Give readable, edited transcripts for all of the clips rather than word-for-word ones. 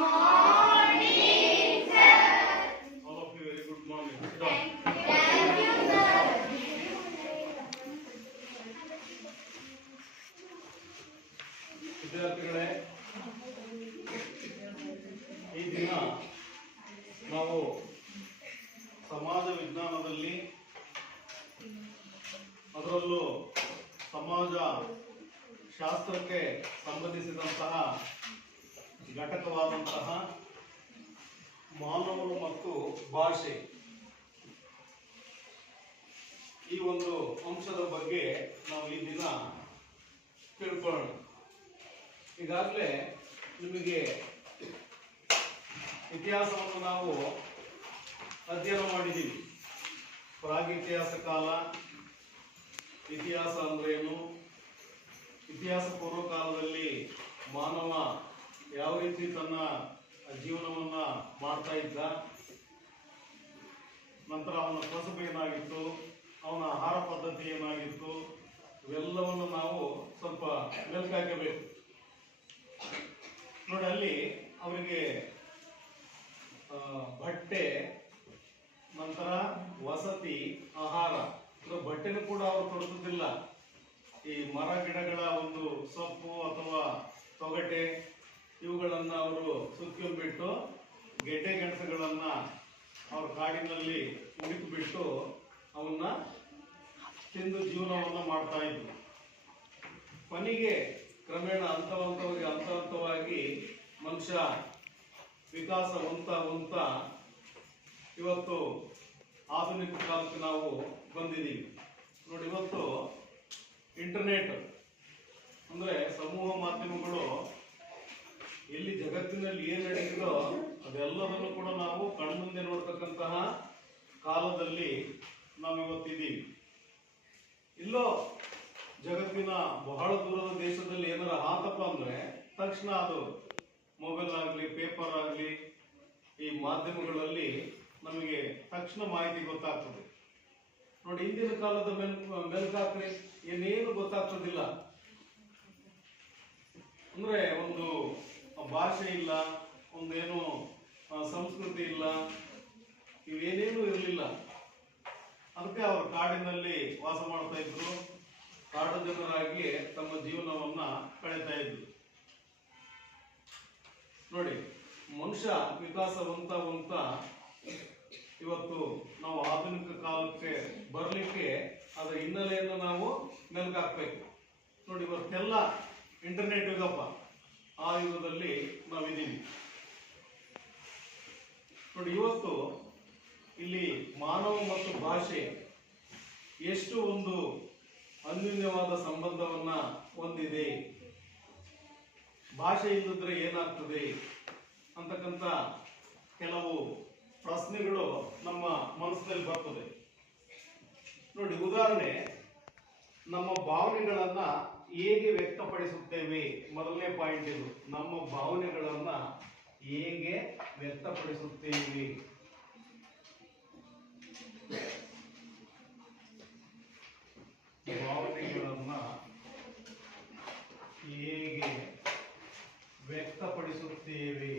All of you, very good morning. Sit down. ವಿದ್ಯಾರ್ಥಿಗಳೇ, ಈ ದಿನ ನಾವು ಸಮಾಜ ವಿಜ್ಞಾನದಲ್ಲಿ ಅದರಲ್ಲೂ ಸಮಾಜ ಶಾಸ್ತ್ರಕ್ಕೆ ಸಂಬಂಧಿಸಿದಂತಹ ಘಟಕವಾದಂತಹ ಮಾನವರು ಮತ್ತು ಭಾಷೆ ಈ ಒಂದು ಅಂಶದ ಬಗ್ಗೆ ನಾವು ಈ ದಿನ ತಿಳ್ಕೊಳ್ಳೋಣ. ಈಗಾಗಲೇ ನಿಮಗೆ ಇತಿಹಾಸವನ್ನು ನಾವು ಅಧ್ಯಯನ ಮಾಡಿದ್ದೀವಿ. ಪ್ರಾಗಿತಿಹಾಸ ಕಾಲ, ಇತಿಹಾಸ ಅಂದ್ರೇನು, ಇತಿಹಾಸ ಪೂರ್ವ ಕಾಲದಲ್ಲಿ ಮಾನವ ಯಾವ ರೀತಿ ತನ್ನ ಜೀವನವನ್ನ ಮಾಡ್ತಾ ಇದ್ದ, ನಂತರ ಅವನ ಕಸುಬು ಏನಾಗಿತ್ತು, ಅವನ ಆಹಾರ ಪದ್ಧತಿ ಏನಾಗಿತ್ತು, ಇವೆಲ್ಲವನ್ನು ನಾವು ಸ್ವಲ್ಪ ಮೆಲುಕು ಹಾಕಬೇಕು. ನೋಡಿ, ಅಲ್ಲಿ ಅವರಿಗೆ ಬಟ್ಟೆ, ನಂತರ ವಸತಿ, ಆಹಾರ, ಬಟ್ಟೆನೂ ಕೂಡ ಅವರು ತೊಡಗುತ್ತಿಲ್ಲ. ಈ ಮರ ಗಿಡಗಳ ಒಂದು ಸೊಪ್ಪು ಅಥವಾ ತೊಗಟೆ ಇವುಗಳನ್ನ ಅವರು ಸುತ್ಕೊಂಡ್ಬಿಟ್ಟು ಗೆಡ್ಡೆ ಗೆಣಸುಗಳನ್ನ ಅವ್ರ ಕಾಡಿನಲ್ಲಿ ಉಳಿದುಬಿಟ್ಟು ಅವನ್ನ ತಿಂದು ಜೀವನವನ್ನ ಮಾಡ್ತಾ ಇದ್ರು. ಕೊನೆಗೆ ಕ್ರಮೇಣ ಹಂತವಾಗಿ ಮನುಷ್ಯ ವಿಕಾಸ ಹೊಂತ ಇವತ್ತು ಆಧುನಿಕ ಕಾಲಕ್ಕೆ ನಾವು ಬಂದಿದ್ದೀವಿ. ನೋಡಿ, ಇವತ್ತು ಇಂಟರ್ನೆಟ್ ಅಂದ್ರೆ ಸಮೂಹ ಮಾಧ್ಯಮಗಳು ಎಲ್ಲಿ ಜಗತ್ತಿನಲ್ಲಿ ಏನ್ ನಡೆಯುತ್ತೋ ಅದೆಲ್ಲದನ್ನು ಕೂಡ ನಾವು ಕಣ್ಮುಂದೆ ನೋಡ್ತಕ್ಕಂತಹ ಕಾಲದಲ್ಲಿ ನಾವು ಇವತ್ತಿದ್ದೀವಿ. ಇಲ್ಲೋ ಜಗತ್ತಿನ ಬಹಳ ದೂರದ ದೇಶದಲ್ಲಿ ಏನಾರ ಆತಪ್ಪ ಅಂದ್ರೆ ತಕ್ಷಣ ಅದು ಮೊಬೈಲ್ ಆಗಲಿ, ಪೇಪರ್ ಆಗಲಿ, ಈ ಮಾಧ್ಯಮಗಳಲ್ಲಿ ನಮಗೆ ತಕ್ಷಣ ಮಾಹಿತಿ ಗೊತ್ತಾಗ್ತದೆ. ನೋಡಿ, ಹಿಂದಿನ ಕಾಲದ ಮೆಲ್ಕಾಕ್ರಿ ಏನೇನು ಗೊತ್ತಾಗ್ತದಿಲ್ಲ. ಅಂದ್ರೆ ಒಂದು ಭಾಷೆ ಇಲ್ಲ, ಒಂದೇನು ಸಂಸ್ಕೃತಿ ಇಲ್ಲ, ಇವೇನೇನು ಇರಲಿಲ್ಲ. ಅದಕ್ಕೆ ಅವರು ಕಾಡಿನಲ್ಲಿ ವಾಸ ಮಾಡ್ತಾ ಇದ್ರು, ಕಾಡು ಜನರಾಗಿ ತಮ್ಮ ಜೀವನವನ್ನ ಕಳೀತಾ ಇದ್ರು. ನೋಡಿ, ಮನುಷ್ಯ ವಿಕಾಸ ಹೊಂತ ಇವತ್ತು ನಾವು ಆಧುನಿಕ ಕಾಲಕ್ಕೆ ಬರಲಿಕ್ಕೆ ಅದರ ಹಿನ್ನೆಲೆಯನ್ನು ನಾವು ಮೆಲುಕು ಹಾಕ್ಬೇಕು. ನೋಡಿ, ಇವತ್ತೆಲ್ಲ ಇಂಟರ್ನೆಟ್ ಯುಗಪ್ಪ, ಆ ಯುಗದಲ್ಲಿ ನಾವಿದ್ದೀವಿ. ನೋಡಿ, ಇವತ್ತು ಇಲ್ಲಿ ಮಾನವ ಮತ್ತು ಭಾಷೆ ಎಷ್ಟು ಒಂದು ಅನ್ಯೋನ್ಯವಾದ ಸಂಬಂಧವನ್ನ ಹೊಂದಿದೆ, ಭಾಷೆ ಇಲ್ಲದಿದ್ರೆ ಏನಾಗ್ತದೆ ಅಂತಕ್ಕಂಥ ಕೆಲವು ಪ್ರಶ್ನೆಗಳು ನಮ್ಮ ಮನಸ್ಸಿನಲ್ಲಿ ಬರ್ತದೆ. ನೋಡಿ, ಉದಾಹರಣೆ, ನಮ್ಮ ಭಾವನೆಗಳನ್ನ ಹೇಗೆ ವ್ಯಕ್ತಪಡಿಸುತ್ತೇವೆ, ಮೊದಲನೇ ಪಾಯಿಂಟ್ ಇದು. ನಮ್ಮ ಭಾವನೆಗಳನ್ನ ಹೇಗೆ ವ್ಯಕ್ತಪಡಿಸುತ್ತೇವೆ. ಭಾವನೆಗಳನ್ನ ಹೇಗೆ ವ್ಯಕ್ತಪಡಿಸುತ್ತೇವೆ.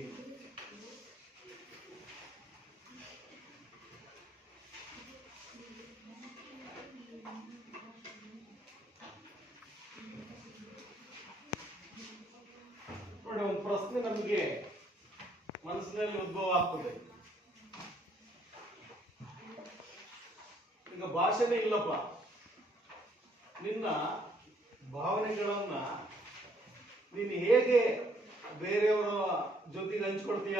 ನೋಡಿ, ಒಂದು ಪ್ರಶ್ನೆ ನಮಗೆ ಮನಸ್ಸಿನಲ್ಲಿ ಉದ್ಭವ ಆಗ್ತದೆ. ಈಗ ಭಾಷೆನೇ ಇಲ್ಲಪ್ಪ, ನಿನ್ನ ಭಾವನೆಗಳನ್ನ ನೀನು ಹೇಗೆ ಬೇರೆಯವರ ಜೊತೆಗೆ ಹಂಚ್ಕೊಳ್ತೀಯ?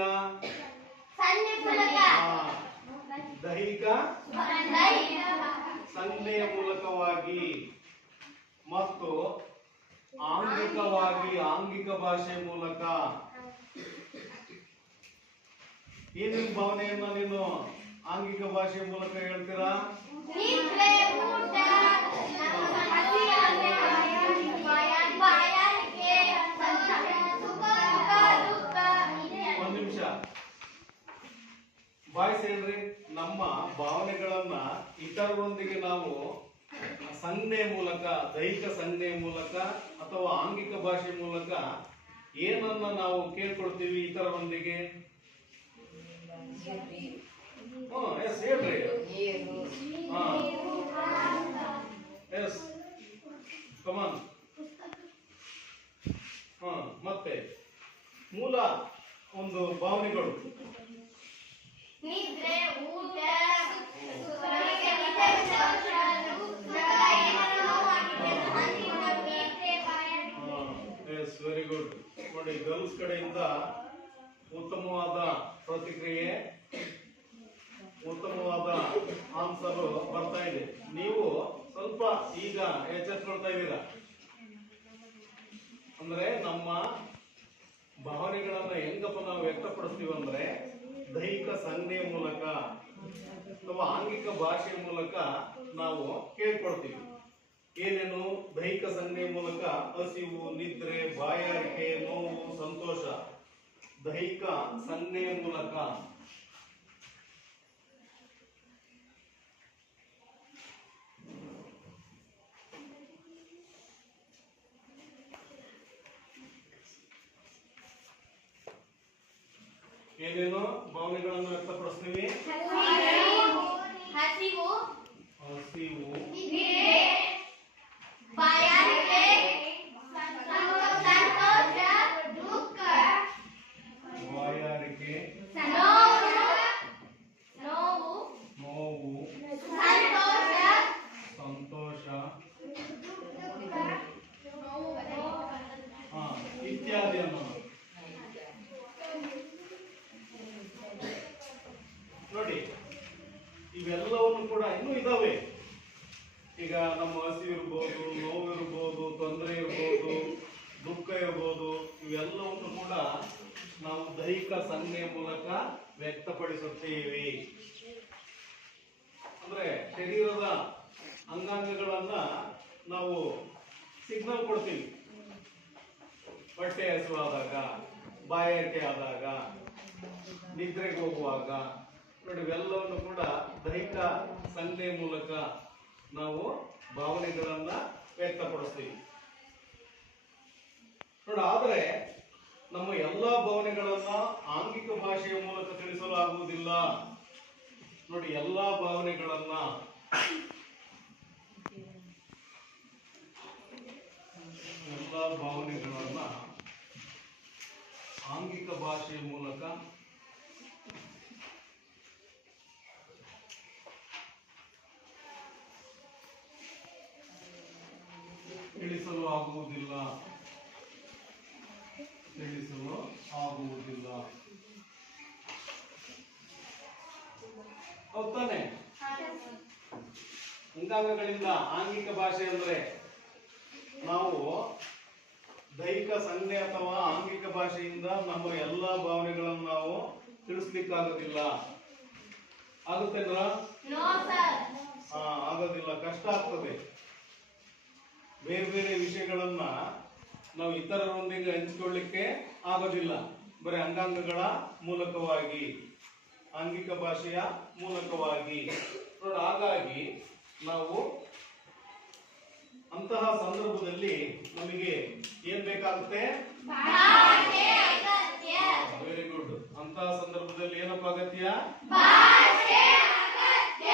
ದೈಹಿಕ ಸಂಜ್ಞೆಯ ಮೂಲಕವಾಗಿ ಮತ್ತು ಆಂಗಿಕ ಭಾಷೆ ಮೂಲಕ. ಏನೇನು ಭಾವನೆಯನ್ನ ನೀನು ಆಂಗಿಕ ಭಾಷೆ ಮೂಲಕ ಹೇಳ್ತೀರಾ? ಒಂದ್ ನಿಮಿಷ ವಾಯ್ಸ್ ಹೇಳ್ರಿ. ನಮ್ಮ ಭಾವನೆಗಳನ್ನ ಇತರರೊಂದಿಗೆ ನಾವು ಸಂಜ್ಞೆ ಮೂಲಕ, ದೈಹಿಕ ಸಂಜ್ಞೆ ಮೂಲಕ ಅಥವಾ ಆಂಗಿಕ ಭಾಷೆ ಮೂಲಕ ಏನನ್ನ ನಾವು ಕೇಳ್ಕೊಳ್ತೀವಿ ಇತರರೊಂದಿಗೆ? ಎಸ್ ಹೇಳ್ರಿ. Yes come on. ಮತ್ತೆ ಮೂಲ ಒಂದು ಭಾವನೆಗಳು ನಿದ್ರೆ, ಊಟ, ಎಸ್ ವೆರಿ ಗುಡ್. ನೋಡಿ, ಗರ್ಲ್ಸ್ ಕಡೆಯಿಂದ ಉತ್ತಮವಾದ ಪ್ರತಿಕ್ರಿಯೆ, ಉತ್ತಮವಾದ ಆನ್ಸರ್ ಬರ್ತಾ ಇದೆ. ನೀವು ಸ್ವಲ್ಪ ಈಗ ಎಚ್ಚೆತ್ಕೊಳ್ತಾ ಇದ್ದೀರಾ. ಅಂದ್ರೆ ನಮ್ಮ ಭಾವನೆಗಳನ್ನ ಹೆಂಗಪ್ಪ ನಾವು ವ್ಯಕ್ತಪಡಿಸ್ತೀವಿ ಅಂದ್ರೆ ದೈಹಿಕ ಸಂಜ್ಞೆಯ ಮೂಲಕ ಅಥವಾ ಆಂಗಿಕ ಭಾಷೆಯ ಮೂಲಕ ನಾವು ಕೇಳ್ಕೊಳ್ತೀವಿ. ಏನೇನು? ದೈಹಿಕ ಸಂಜ್ಞೆಯ ಮೂಲಕ ಹಸಿವು, ನಿದ್ರೆ, ಬಾಯಾರಿಕೆ, ನೋವು, ಸಂತೋಷ. ದೈಹಿಕ ಸಂಜ್ಞೆಯ ಮೂಲಕ ಏನೇನು ಭಾವನೆಗಳನ್ನು ವ್ಯಕ್ತಪಡಿಸ್ತೀವಿ? ಹಸಿವು, ಹಸಿವು, ಬಾಯಾರಿಕೆ, ಸಂತೋಷ, ದುಃಖ, ಬಾಯಾರಿಕೆ, ನೋವು, ಸಂತೋಷ, ಇತ್ಯಾದಿ ಅನ್ನೋದು. ನೋಡಿ, ಇವೆಲ್ಲವನ್ನು ಕೂಡ ಇನ್ನೂ ಇದಾವೆ. ಈಗ ನಮ್ಮ ಹಸಿವು ಇರ್ಬೋದು, ನೋವು ಇರ್ಬೋದು, ತೊಂದರೆ ಇರ್ಬೋದು, ದುಃಖ ಇರ್ಬೋದು, ಇವೆಲ್ಲವನ್ನು ಕೂಡ ನಾವು ದೈಹಿಕ ಸಂಜ್ಞೆಯ ಮೂಲಕ ವ್ಯಕ್ತಪಡಿಸುತ್ತೇವೆ. ಅಂದ್ರೆ ಶರೀರದ ಅಂಗಾಂಗಗಳನ್ನ ನಾವು ಸಿಗ್ನಲ್ ಕೊಡ್ತೀವಿ. ಹೊಟ್ಟೆ ಹಸುವಾದಾಗ, ಬಾಯಾರಿಕೆ ಆದಾಗ, ನಿದ್ರೆಗೆ ಹೋಗುವಾಗ, ನೋಡಿ ಇವೆಲ್ಲವನ್ನು ಕೂಡ ದೈಹಿಕ ಸಂಜ್ಞೆಯ ಮೂಲಕ ನಾವು ಭಾವನೆಗಳನ್ನ ವ್ಯಕ್ತಪಡಿಸ್ತೀವಿ. ನೋಡಿ, ಆದರೆ ನಮ್ಮ ಎಲ್ಲಾ ಭಾವನೆಗಳನ್ನ ಆಂಗಿಕ ಭಾಷೆಯ ಮೂಲಕ ತಿಳಿಸಲು ಆಗುವುದಿಲ್ಲ. ನೋಡಿ, ಎಲ್ಲಾ ಭಾವನೆಗಳನ್ನ ಆಂಗಿಕ ಭಾಷೆಯ ಮೂಲಕ ತಿಳಿಸಲು ಆಗುವುದಿಲ್ಲ. ಹೌದಾನೆ? ಅಂಗಾಂಗಗಳಿಂದ ಆಂಗಿಕ ಭಾಷೆ ಅಂದ್ರೆ ನಾವು ದೈಹಿಕ ಸಂಜ್ಞೆ ಅಥವಾ ಆಂಗಿಕ ಭಾಷೆಯಿಂದ ನಮ್ಮ ಎಲ್ಲಾ ಭಾವನೆಗಳನ್ನು ನಾವು ತಿಳಿಸ್ಲಿಕ್ಕಾಗೋದಿಲ್ಲ. ಆಗುತ್ತೇನ್ರ? ಆಗೋದಿಲ್ಲ, ಕಷ್ಟ ಆಗ್ತದೆ. ಬೇರೆ ಬೇರೆ ವಿಷಯಗಳನ್ನ ನಾವು ಇತರರೊಂದಿಗೆ ಹಂಚಿಕೊಳ್ಳಿಕ್ಕೆ ಆಗೋದಿಲ್ಲ. ಬರೀ ಅಂಗಾಂಗಗಳ ಮೂಲಕವಾಗಿ, ಆಂಗಿಕ ಭಾಷೆಯ ಮೂಲಕವಾಗಿ. ನೋಡಿ, ಹಾಗಾಗಿ ನಾವು ಅಂತಹ ಸಂದರ್ಭದಲ್ಲಿ ನಮಗೆ ಏನ್ ಬೇಕಾಗುತ್ತೆ? Very good. ಅಂತಹ ಸಂದರ್ಭದಲ್ಲಿ ಏನಪ್ಪ ಅಗತ್ಯ? ಭಾಷೆ ಅಗತ್ಯ.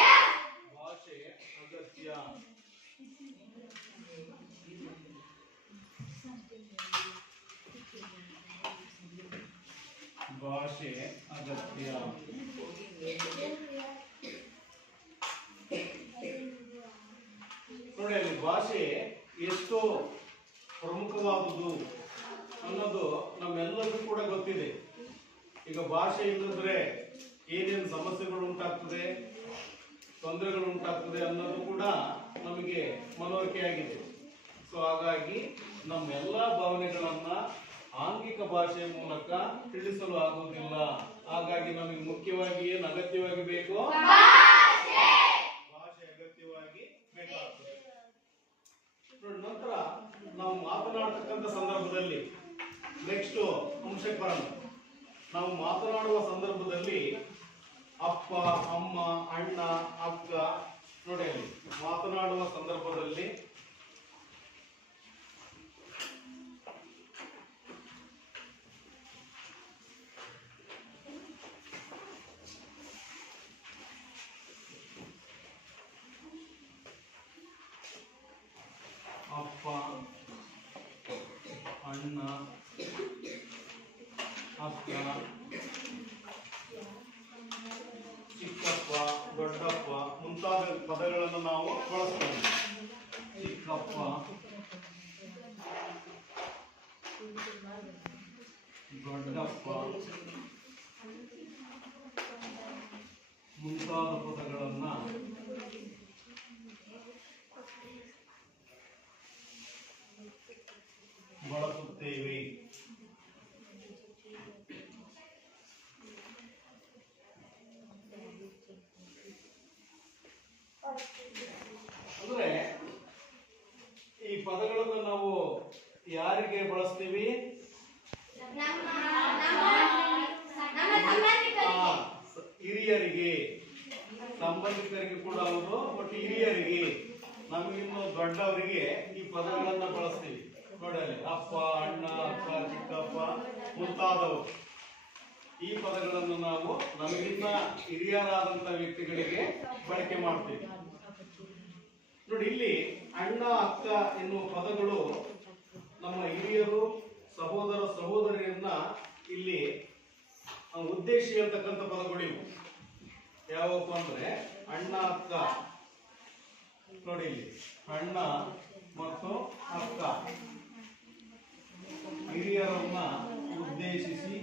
ಭಾಷೆ ಅಗತ್ಯ. ನೋಡಿ, ಅಲ್ಲಿ ಭಾಷೆ ಎಷ್ಟು ಪ್ರಮುಖವಾದುದು ಅನ್ನೋದು ನಮ್ಮೆಲ್ಲರಿಗೂ ಕೂಡ ಗೊತ್ತಿದೆ. ಈಗ ಭಾಷೆ ಇಲ್ಲದ್ರೆ ಏನೇನು ಸಮಸ್ಯೆಗಳು ಉಂಟಾಗ್ತದೆ, ತೊಂದರೆಗಳು ಉಂಟಾಗ್ತದೆ ಅನ್ನೋದು ಕೂಡ ನಮಗೆ ಮನವರಿಕೆ ಆಗಿದೆ. ಸೊ ಹಾಗಾಗಿ ನಮ್ಮೆಲ್ಲ ಭಾವನೆಗಳನ್ನ ಆಂಗಿಕ ಭಾಷೆಯ ಮೂಲಕ ತಿಳಿಸಲು ಆಗುವುದಿಲ್ಲ. ಹಾಗಾಗಿ ನಮಗೆ ಮುಖ್ಯವಾಗಿ ಏನು ಅಗತ್ಯವಾಗಿ ಬೇಕು? ಭಾಷೆ ಅಗತ್ಯವಾಗಿ ಬೇಕಾಗ್ತದೆ. ನಂತರ ನಾವು ಮಾತನಾಡತಕ್ಕಂಥ ಸಂದರ್ಭದಲ್ಲಿ ನೆಕ್ಸ್ಟ್ ಅಂಶಕ್ಕೆ ಬರೋಣ. ನಾವು ಮಾತನಾಡುವ ಸಂದರ್ಭದಲ್ಲಿ ಅಪ್ಪ, ಅಮ್ಮ, ಅಣ್ಣ, ಅಕ್ಕ, ನೋಡಿ ಅಲ್ಲಿ ಮಾತನಾಡುವ ಸಂದರ್ಭದಲ್ಲಿ ಅಕ್ಕ, ಚಿಕ್ಕಪ್ಪ, ದೊಡ್ಡಪ್ಪ ಮುಂತಾದ ಪದಗಳನ್ನು ನಾವು ಬಳಸ್ತೇವೆ. ಚಿಕ್ಕಪ್ಪ, ದೊಡ್ಡಪ್ಪ ಮುಂತಾದ ಪದಗಳನ್ನ ಬಳಸುತ್ತೇವೆ. ಅಂದ್ರೆ ಈ ಪದಗಳನ್ನು ನಾವು ಯಾರಿಗೆ ಬಳಸ್ತೀವಿ? ಹಿರಿಯರಿಗೆ, ಸಂಬಂಧಿಕರಿಗೆ ಕೂಡ ಹೌದು, ಬಟ್ ಹಿರಿಯರಿಗೆ, ನಮಗಿನ್ನು ದೊಡ್ಡವರಿಗೆ ಈ ಪದಗಳನ್ನ ಬಳಸ್ತೀವಿ. ನೋಡಿ ಅಲ್ಲಿ ಅಪ್ಪ, ಅಣ್ಣ, ಅಕ್ಕ, ಚಿಕ್ಕಪ್ಪ ಮುಂತಾದವರು. ಈ ಪದಗಳನ್ನು ನಾವು ನಮಗಿನ್ನ ಹಿರಿಯರಾದಂತ ವ್ಯಕ್ತಿಗಳಿಗೆ ಬಳಕೆ ಮಾಡ್ತೀವಿ. ನೋಡಿ ಇಲ್ಲಿ ಅಣ್ಣ, ಅಕ್ಕ ಎನ್ನುವ ಪದಗಳು ನಮ್ಮ ಹಿರಿಯರು, ಸಹೋದರ ಸಹೋದರಿಯನ್ನ ಇಲ್ಲಿ ಉದ್ದೇಶಿ ಅಂತಕ್ಕಂಥ ಪದಗಳು ಇವು. ಯಾವಪ್ಪ ಅಂದ್ರೆ ಅಣ್ಣ, ಅಕ್ಕ. ನೋಡಿ ಇಲ್ಲಿ ಅಣ್ಣ ಮತ್ತು ಅಕ್ಕ ಹಿರಿಯರನ್ನ ಉದ್ದೇಶಿಸಿ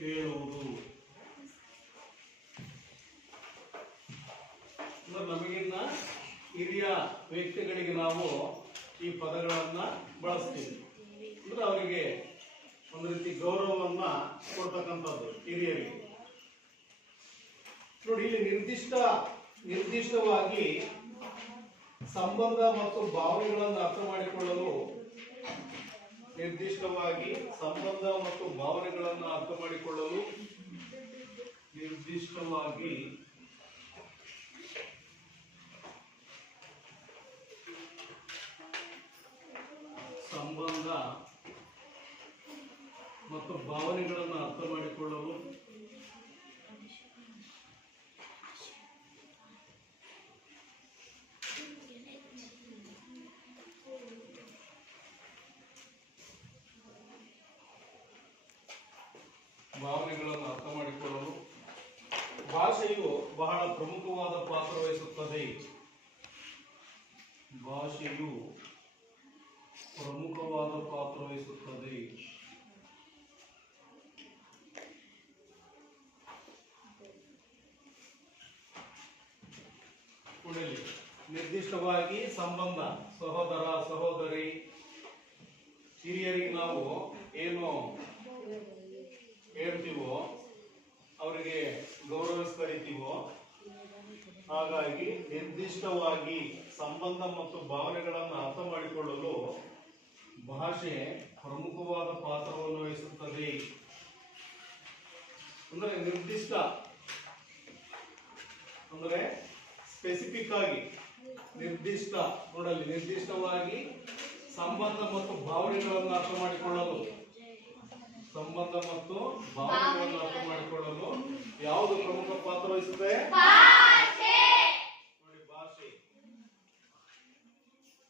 ಹೇಳುವುದು. ನಮಗಿನ್ನ ಹಿರಿಯ ವ್ಯಕ್ತಿಗಳಿಗೆ ನಾವು ಈ ಪದಗಳನ್ನ ಬಳಸ್ತೀವಿ. ಅಂದ್ರೆ ಅವರಿಗೆ ಒಂದು ರೀತಿ ಗೌರವವನ್ನ ಕೊಡ್ತಕ್ಕಂಥದ್ದು ಹಿರಿಯರಿಗೆ. ನೋಡಿ ಇಲ್ಲಿ ನಿರ್ದಿಷ್ಟವಾಗಿ ಸಂಬಂಧ ಮತ್ತು ಭಾವನೆಗಳನ್ನು ಅರ್ಥ ಮಾಡಿಕೊಳ್ಳಲು ನಿರ್ದಿಷ್ಟವಾಗಿ ಸಂಬಂಧ ಮತ್ತು ಭಾವನೆಗಳನ್ನು ಅರ್ಥ ಮಾಡಿಕೊಳ್ಳಲು ಭಾಷೆಯು ಬಹಳ ಪ್ರಮುಖವಾದ ಪಾತ್ರ ವಹಿಸುತ್ತದೆ. ನಿರ್ದಿಷ್ಟವಾಗಿ ಸಂಬಂಧ, ಸಹೋದರ ಸಹೋದರಿ, ಹಿರಿಯರಿಗೆ ನಾವು ಏನು ಹೇಳ್ತೀವೋ ಅವರಿಗೆ ಗೌರವಿಸ್ಕರಿತೀವೋ, ಹಾಗಾಗಿ ನಿರ್ದಿಷ್ಟವಾಗಿ ಸಂಬಂಧ ಮತ್ತು ಭಾವನೆಗಳನ್ನು ಅರ್ಥ ಮಾಡಿಕೊಳ್ಳಲು ಭಾಷೆ ಪ್ರಮುಖವಾದ ಪಾತ್ರವನ್ನು ವಹಿಸುತ್ತದೆ. ಅಂದ್ರೆ ನಿರ್ದಿಷ್ಟ ಅಂದ್ರೆ ಸ್ಪೆಸಿಫಿಕ್ ಆಗಿ, ನಿರ್ದಿಷ್ಟ ನೋಡಲಿ, ನಿರ್ದಿಷ್ಟವಾಗಿ ಸಂಬಂಧ ಮತ್ತು ಭಾವನೆಗಳನ್ನು ಅರ್ಥ ಮಾಡಿಕೊಳ್ಳಲು ಯಾವುದು ಪ್ರಮುಖ ಪಾತ್ರ ವಹಿಸುತ್ತೆ? ನೋಡಿ ಭಾಷೆ.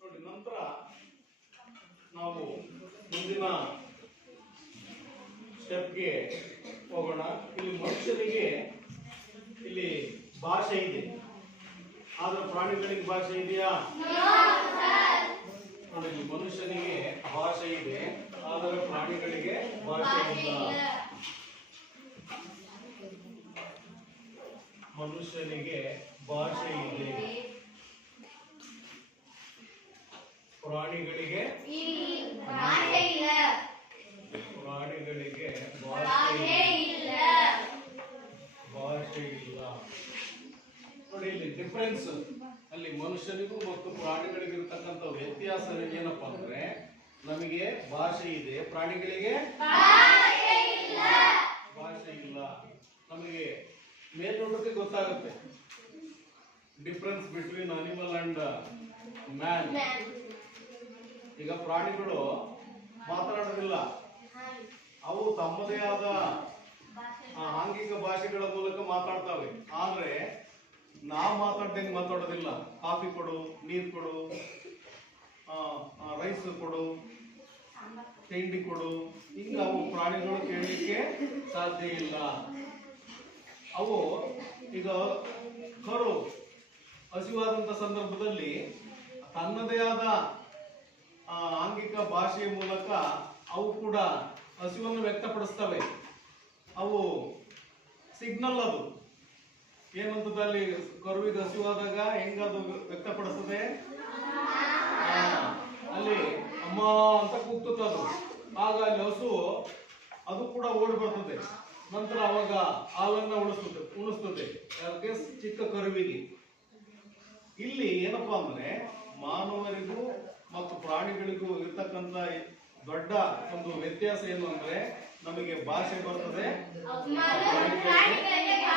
ನೋಡಿ ನಂತರ ನಾವು ಮುಂದಿನ ಸ್ಟೆಪ್ಗೆ ಹೋಗೋಣ. ಇಲ್ಲಿ ಮನುಷ್ಯನಿಗೆ ಇಲ್ಲಿ ಭಾಷೆ ಇದೆ, ಆದ್ರೆ ಪ್ರಾಣಿಗಳಿಗೆ ಭಾಷೆ ಇದೆಯಾ? ನೋಡಿ, ಮನುಷ್ಯನಿಗೆ ಭಾಷೆ ಇದೆ, ಆದರೆ ಪ್ರಾಣಿಗಳಿಗೆ ಭಾಷೆ ಇಲ್ಲ. ಮನುಷ್ಯನಿಗೆ ಭಾಷೆ ಇದೆ, ಪ್ರಾಣಿಗಳಿಗೆ ಭಾಷೆ ಇಲ್ಲ. ನೋಡಿ ಇಲ್ಲಿ ಡಿಫರೆನ್ಸ್ ಅಲ್ಲಿ ಮನುಷ್ಯನಿಗೂ ಮತ್ತು ಪ್ರಾಣಿಗಳಿಗೂ ಇರತಕ್ಕಂಥ ವ್ಯತ್ಯಾಸ ಏನಪ್ಪಾ ಅಂದ್ರೆ, ನಮಗೆ ಭಾಷೆ ಇದೆ, ಪ್ರಾಣಿಗಳಿಗೆ ಭಾಷೆ ಇಲ್ಲ. ನಮಗೆ ಮೇಲ್ನೋಟಕ್ಕೆ ಗೊತ್ತಾಗುತ್ತೆ difference between animal and man. ಈಗ ಪ್ರಾಣಿಗಳು ಮಾತನಾಡೋದಿಲ್ಲ, ಅವು ತಮ್ಮದೇ ಆದ ಆಂಗಿಕ ಭಾಷೆಗಳ ಮೂಲಕ ಮಾತಾಡ್ತಾವೆ. ಆದ್ರೆ ನಾವ್ ಮಾತಾಡ್ದಂಗೆ ಮಾತಾಡೋದಿಲ್ಲ. ಕಾಫಿ ಕೊಡು, ನೀರ್ ಕೊಡು, ರೈಸ್ ಕೊಡು, ತಿಂಡಿ ಕೊಡು, ಹಿಂಗ ಅವು ಪ್ರಾಣಿಗಳು ಕೇಳಲಿಕ್ಕೆ ಸಾಧ್ಯ ಇಲ್ಲ. ಅವು ಈಗ ಕರು ಹಸಿವಾದಂತ ಸಂದರ್ಭದಲ್ಲಿ ತನ್ನದೇ ಆದ ಆಂಗಿಕ ಭಾಷೆಯ ಮೂಲಕ ಅವು ಕೂಡ ಹಸಿವನ್ನು ವ್ಯಕ್ತಪಡಿಸ್ತವೆ. ಅವು ಸಿಗ್ನಲ್ ಅದು ಏನಂತದಲ್ಲಿ ಕರುವಿಗೆ ಹಸಿವಾದಾಗ ಹೆಂಗದು ವ್ಯಕ್ತಪಡಿಸ್ತದೆ, ಅಲ್ಲಿ ಅಮ್ಮ ಅಂತ ಕೂಗ್ತದದು. ಆಗ ಅಲ್ಲಿ ಹಸು ಅದು ಕೂಡ ಓಡಿ ಬರ್ತದೆ. ನಂತರ ಅವಾಗ ಹಾಲನ್ನ ಉಣಿಸ್ತದೆ ಅದಕ್ಕೆ ಚಿಕ್ಕ ಕರುವಿಗೆ. ಇಲ್ಲಿ ಏನಪ್ಪಾ ಅಂದ್ರೆ ಮಾನವರಿಗೂ ಮತ್ತು ಪ್ರಾಣಿಗಳಿಗೂ ಇರ್ತಕ್ಕಂಥ ದೊಡ್ಡ ಒಂದು ವ್ಯತ್ಯಾಸ ಏನು ಅಂದ್ರೆ ನಮಗೆ ಭಾಷೆ ಬರ್ತದೆ,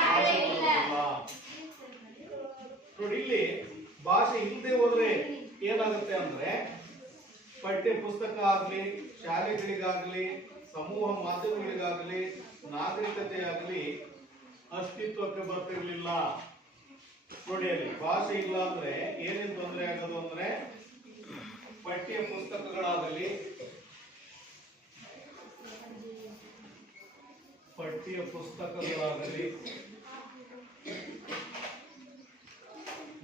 ಭಾಷೆ ಬರೋದಿಲ್ಲ. ನೋಡಿ ಇಲ್ಲಿ ಭಾಷೆ ಇಲ್ಲದೆ ಹೋದ್ರೆ ಏನಾಗುತ್ತೆ ಅಂದ್ರೆ ಪಠ್ಯ ಪುಸ್ತಕ ಆಗ್ಲಿ, ಶಾಲೆಗಳಿಗಾಗ್ಲಿ, ಸಮೂಹ ಮಾಧ್ಯಮಗಳಿಗಾಗ್ಲಿ, ನಾಗರಿಕತೆ ಆಗ್ಲಿ ಅಸ್ತಿತ್ವಕ್ಕೆ ಬರ್ತಿರ್ಲಿಲ್ಲ. ನೋಡಿ ಅಲ್ಲಿ ಭಾಷೆ ಇಲ್ಲ ಅಂದ್ರೆ ಏನೇನು ತೊಂದರೆ ಆಗೋದು ಅಂದ್ರೆ ಪಠ್ಯ ಪುಸ್ತಕಗಳಾಗಲಿ,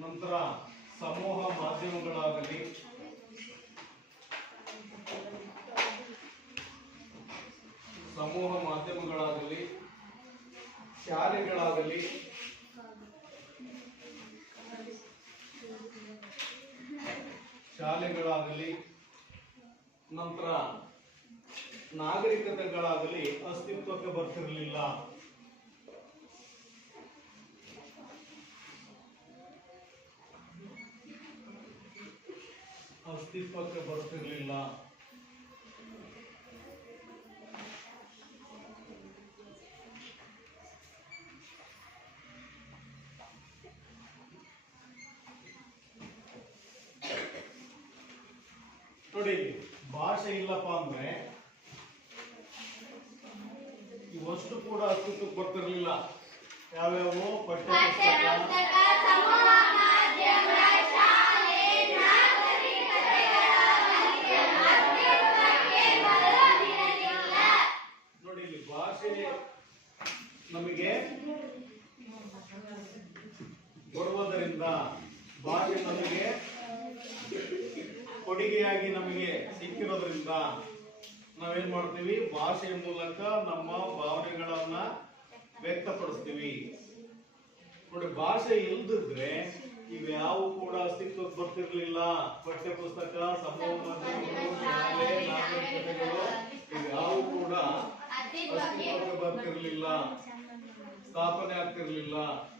ನಂತರ ಸಮೂಹ ಮಾಧ್ಯಮಗಳಾಗಲಿ, ಶಾಲೆಗಳಾಗಲಿ, ನಂತರ ನಾಗರಿಕತೆಗಳಾಗಲಿ ಅಸ್ತಿತ್ವಕ್ಕೆ ಬರ್ತಿರ್ಲಿಲ್ಲ. ನೋಡಿ ಭಾಷೆ ಇಲ್ಲಪ್ಪ ಅಂದ್ರೆ ಇವಷ್ಟು ಕೂಡ ಅಸ್ತಿತ್ವಕ್ಕೆ ಬರ್ತಿರ್ಲಿಲ್ಲ. ಯಾವ್ಯಾವು ಪಠ್ಯ ಪುಸ್ತಕ, ನೋಡಿ ಇಲ್ಲಿ ಭಾಷೆ ನಮಗೆ ಬರುವುದರಿಂದ, ಭಾಷೆ ನಮಗೆ ಕೊಡುಗೆಯಾಗಿ ನಮಗೆ ಸಿಕ್ಕಿರೋದ್ರಿಂದ ನಾವೇನ್ ಮಾಡ್ತೀವಿ, ಭಾಷೆಯ ಮೂಲಕ ನಮ್ಮ ಭಾವನೆಗಳನ್ನ ವ್ಯಕ್ತಪಡಿಸ್ತೀವಿ. ನೋಡಿ ಭಾಷೆ ಇಲ್ದಿದ್ರೆ ಇವ್ಯಾವು ಕೂಡ ಅಸ್ತಿತ್ವಕ್ಕೆ ಬರ್ತಿರ್ಲಿಲ್ಲ. ಪಠ್ಯ ಪುಸ್ತಕ, ಸಮೂಹ ಮಾಧ್ಯಮಗಳು, ಶಾಲೆ, ನಾಗರಿಕತೆಗಳು ಇವ್ಯಾವು ಕೂಡ ಅಸ್ತಿತ್ವಕ್ಕೆ ಬರ್ತಿರ್ಲಿಲ್ಲ, ಸ್ಥಾಪನೆ ಆಗ್ತಿರ್ಲಿಲ್ಲ,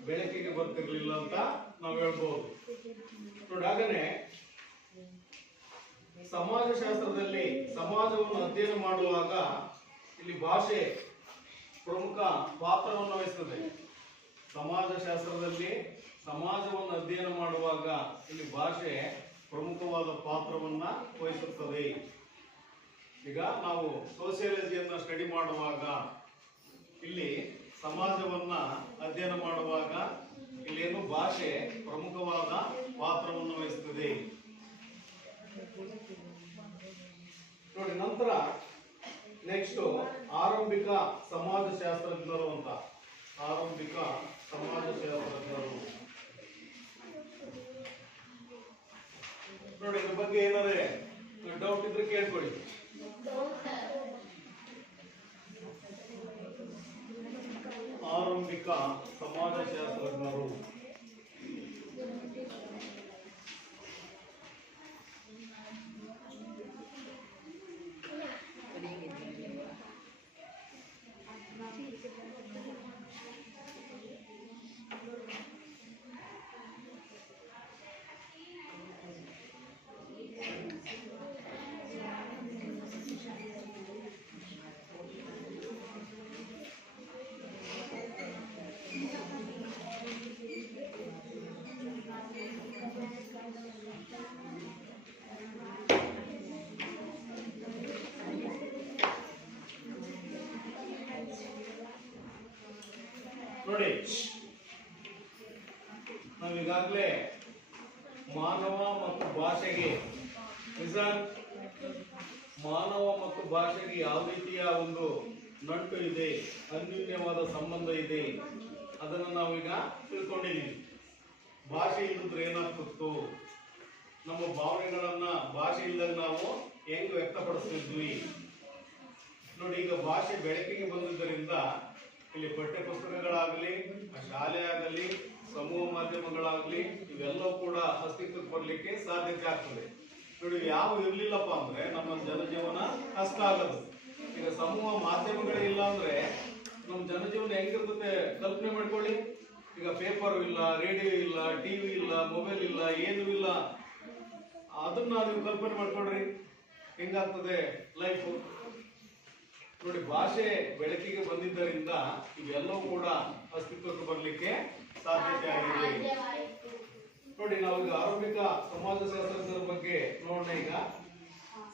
ಬೆಳಕಿಗೆ ಬರ್ತಿರ್ಲಿಲ್ಲ ಅಂತ ನಾವು ಹೇಳ್ಬೋದು. ನೋಡಿ ಹಾಗನೆ ಸಮಾಜಶಾಸ್ತ್ರದಲ್ಲಿ ಸಮಾಜವನ್ನು ಅಧ್ಯಯನ ಮಾಡುವಾಗ ಇಲ್ಲಿ ಭಾಷೆ ಪ್ರಮುಖ ಪಾತ್ರವನ್ನು ವಹಿಸುತ್ತದೆ. ಸಮಾಜಶಾಸ್ತ್ರದಲ್ಲಿ ಸಮಾಜವನ್ನು ಅಧ್ಯಯನ ಮಾಡುವಾಗ ಇಲ್ಲಿ ಭಾಷೆ ಪ್ರಮುಖವಾದ ಪಾತ್ರವನ್ನ ವಹಿಸುತ್ತದೆ. ಈಗ ನಾವು ಸೋಸಿಯಾಲಜಿಯನ್ನ ಸ್ಟಡಿ ಮಾಡುವಾಗ ಇಲ್ಲಿ ಸಮಾಜವನ್ನ ಅಧ್ಯಯನ ಮಾಡುವಾಗ ಇಲ್ಲೇನು ಭಾಷೆ ಪ್ರಮುಖವಾದ ಪಾತ್ರವನ್ನು ವಹಿಸುತ್ತದೆ. ನೋಡಿ ನಂತರ ನೆಕ್ಸ್ಟ್ ಆರಂಭಿಕ ಸಮಾಜಶಾಸ್ತ್ರಜ್ಞರು ಅಂತ. ಆರಂಭಿಕ ಸಮಾಜಶಾಸ್ತ್ರಜ್ಞರು ನೋಡಿ ಇದ್ರ ಬಗ್ಗೆ ಏನಾದ್ರೆ ಡೌಟ್ ಇದ್ರೆ ಕೇಳ್ಕೊಳ್ಳಿ. ಆರಂಭಿಕ ಸಮಾಜಶಾಸ್ತ್ರಜ್ಞರು ನೋಡಿ, ನಾವೀಗಾಗಲೇ ಮಾನವ ಮತ್ತು ಭಾಷೆಗೆ ಮಾನವ ಮತ್ತು ಭಾಷೆಗೆ ಯಾವ ರೀತಿಯ ಒಂದು ನಂಟು ಇದೆ, ಅನ್ಯೂನ್ಯವಾದ ಸಂಬಂಧ ಇದೆ, ಅದನ್ನು ನಾವೀಗ ತಿಳ್ಕೊಂಡಿದ್ದೀವಿ. ಭಾಷೆ ಇಲ್ಲದ್ರೆ ಏನಾಗ್ತಿತ್ತು, ನಮ್ಮ ಭಾವನೆಗಳನ್ನ ಭಾಷೆ ಇಲ್ಲದಾಗ ನಾವು ಹೆಂಗ್ ವ್ಯಕ್ತಪಡಿಸ್ತಿದ್ವಿ ನೋಡಿ. ಈಗ ಭಾಷೆ ಬೆಳಕಿಗೆ ಬಂದಿದ್ದರಿಂದ ಇಲ್ಲಿ ಪಠ್ಯ ಪುಸ್ತಕಗಳಾಗಲಿ, ಶಾಲೆ ಆಗಲಿ, ಸಮೂಹ ಮಾಧ್ಯಮಗಳಾಗಲಿ, ಇವೆಲ್ಲವೂ ಕೂಡ ಅಸ್ತಿತ್ವಕ್ಕೆ ಬರಲಿಕ್ಕೆ ಸಾಧ್ಯತೆ ಆಗ್ತದೆ ನೋಡಿ. ಯಾವ ಇರ್ಲಿಲ್ಲಪ್ಪ ಅಂದ್ರೆ ನಮ್ಮ ಜನಜೀವನ ಕಷ್ಟ ಆಗೋದು. ಈಗ ಸಮೂಹ ಮಾಧ್ಯಮಗಳೇ ಇಲ್ಲ ಅಂದ್ರೆ ನಮ್ಮ ಜನಜೀವನ ಹೆಂಗಿರ್ತದೆ ಕಲ್ಪನೆ ಮಾಡ್ಕೊಳ್ಳಿ. ಈಗ ಪೇಪರ್ ಇಲ್ಲ, ರೇಡಿಯೋ ಇಲ್ಲ, ಟಿವಿ ಇಲ್ಲ, ಮೊಬೈಲ್ ಇಲ್ಲ, ಏನೂ ಇಲ್ಲ. ಅದನ್ನ ನೀವು ಕಲ್ಪನೆ ಮಾಡ್ಕೊಳ್ರಿ, ಹೆಂಗಾಗ್ತದೆ ಲೈಫ್ ನೋಡಿ. ಭಾಷೆ ಬೆಳಕಿಗೆ ಬಂದಿದ್ದರಿಂದ ಇವೆಲ್ಲವೂ ಕೂಡ ಅಸ್ತಿತ್ವಕ್ಕೆ ಬರಲಿಕ್ಕೆ ಸಾಧ್ಯತೆ ಆಗಿದೆ ನೋಡಿ. ನಾವೀಗ ಆರಂಭಿಕ ಸಮಾಜಶಾಸ್ತ್ರಜ್ಞರ ಬಗ್ಗೆ ನೋಡೋಣ. ಈಗ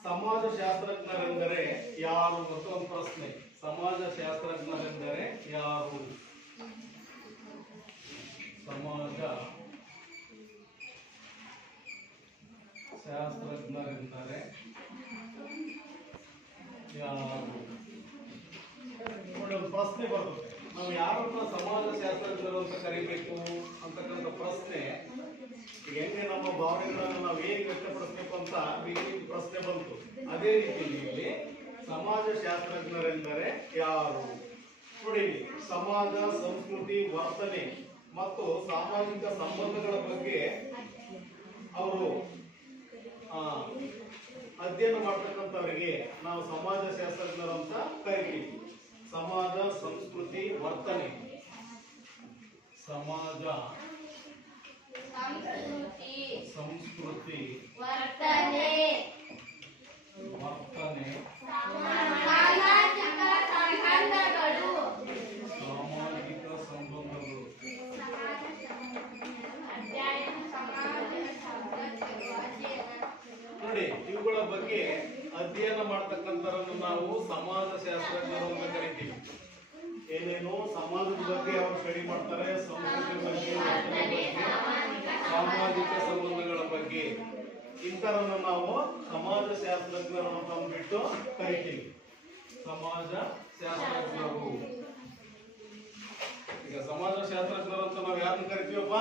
ಸಮಾಜಶಾಸ್ತ್ರಜ್ಞರೆಂದರೆ ಯಾರು ಮತ್ತು ಒಂದು ಪ್ರಶ್ನೆ. ಸಮಾಜಶಾಸ್ತ್ರಜ್ಞರೆಂದರೆ ಯಾರು? ಸಮಾಜ ಶಾಸ್ತ್ರಜ್ಞರೆಂದರೆ ಯಾರು ನೋಡಿ. ಒಂದು ಪ್ರಶ್ನೆ ಬರುತ್ತೆ, ನಾವು ಯಾರನ್ನ ಸಮಾಜಶಾಸ್ತ್ರಜ್ಞರು ಅಂತ ಕರಿಬೇಕು ಅಂತಕ್ಕಂಥ ಪ್ರಶ್ನೆ. ಹೆಂಗೆ ನಮ್ಮ ಭಾವನೆಗಳನ್ನು ನಾವು ಹೇಗೆ ವ್ಯಕ್ತಪಡಿಸ್ಬೇಕು ಅಂತ ಪ್ರಶ್ನೆ ಬಂತು. ಅದೇ ರೀತಿಯಲ್ಲಿ ಇಲ್ಲಿ ಸಮಾಜಶಾಸ್ತ್ರಜ್ಞರೆಂದರೆ ಯಾರು ನೋಡಿ. ಸಮಾಜ, ಸಂಸ್ಕೃತಿ, ವರ್ತನೆ ಮತ್ತು ಸಾಮಾಜಿಕ ಸಂಬಂಧಗಳ ಬಗ್ಗೆ ಅವರು ಅಧ್ಯಯನ ಮಾಡ್ತಕ್ಕಂಥವರಿಗೆ ನಾವು ಸಮಾಜಶಾಸ್ತ್ರಜ್ಞರು ಅಂತ ಕರಿತೀವಿ. ಸಮಾಜ, ಸಂಸ್ಕೃತಿ, ವರ್ತನೆ. ಸಮಾಜ, ಸಂಸ್ಕೃತಿ, ವರ್ತನೆ, ಸಾಮಾಜಿಕ ಸಂಬಂಧಗಳು ನೋಡಿ. ಇವುಗಳ ಬಗ್ಗೆ ಅಧ್ಯಯನ ಮಾಡ್ತಕ್ಕಂಥವರನ್ನು ನಾವು ಸಮಾಜಶಾಸ್ತ್ರಜ್ಞರು ಅಂತ ಕರಿತೀವಿ. ಏನೇನು ಸಮಾಜದ ಬಗ್ಗೆ ಅವರು ಸ್ಟಡಿ ಮಾಡ್ತಾರೆ, ಸಂಸ್ಕೃತಿ ಬಗ್ಗೆ, ವರ್ತನೆ ಬಗ್ಗೆ, ಸಾಮಾಜಿಕ ಸಂಬಂಧಗಳ ಬಗ್ಗೆ, ಇಂಥರನ್ನು ನಾವು ಸಮಾಜಶಾಸ್ತ್ರಜ್ಞರು ಅಂತ ಅಂದ್ಬಿಟ್ಟು ಕರಿತೀವಿ. ಸಮಾಜಶಾಸ್ತ್ರಜ್ಞರು. ಈಗ ಸಮಾಜಶಾಸ್ತ್ರಜ್ಞರು ಅಂತ ನಾವು ಯಾರನ್ನು ಕರಿತೀವಪ್ಪ?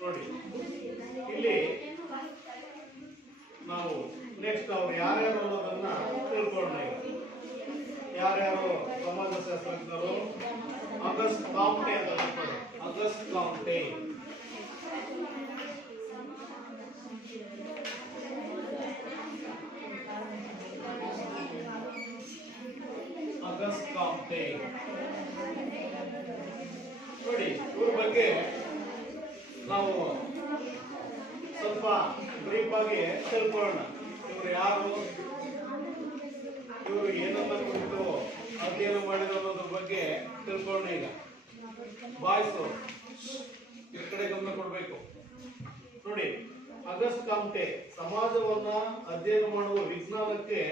ನೋಡಿ, ಇಲ್ಲಿ ನಾವು ನೆಕ್ಸ್ಟ್ ಅವ್ರು ಯಾರ್ಯಾರು ಅನ್ನೋದನ್ನ ತಿಳ್ಕೊಳ್ಳೋಣ. ಯಾರ್ಯಾರು ಸಮಾಜಶಾಸ್ತ್ರಜ್ಞರು? ಆಗಸ್ಟ್ ಕಾಂಟೆ ಅಂತ ತಿಳ್ಕೊಳ್ಳಿ. August Conte. ಆಗಸ್ಟ್ ಕಾಂಟೆ ನೋಡಿ. ಇವ್ರ ಬಗ್ಗೆ ನಾವು ಸ್ವಲ್ಪ ಬ್ರೀಫ್ ಆಗಿ ತಿಳ್ಕೊಳ್ಳೋಣ. ಇವರು ಯಾರು, ಇವರು ಏನನ್ನ ಕುರಿತು ಅಧ್ಯಯನ ಮಾಡಿರೋ ಅನ್ನೋದ್ರ ಬಗ್ಗೆ ತಿಳ್ಕೊಳ್ಳೋಣ. ಈಗ ಬಾಯ್ಸು ಈ ಕಡೆ ಗಮನ ಕೊಡ್ಬೇಕು ನೋಡಿ. ಆಗಸ್ಟ್ ಕಾಂಟೆ ಸಮಾಜವನ್ನ ಅಧ್ಯಯನ ಮಾಡುವ ವಿಜ್ಞಾನಕ್ಕೆ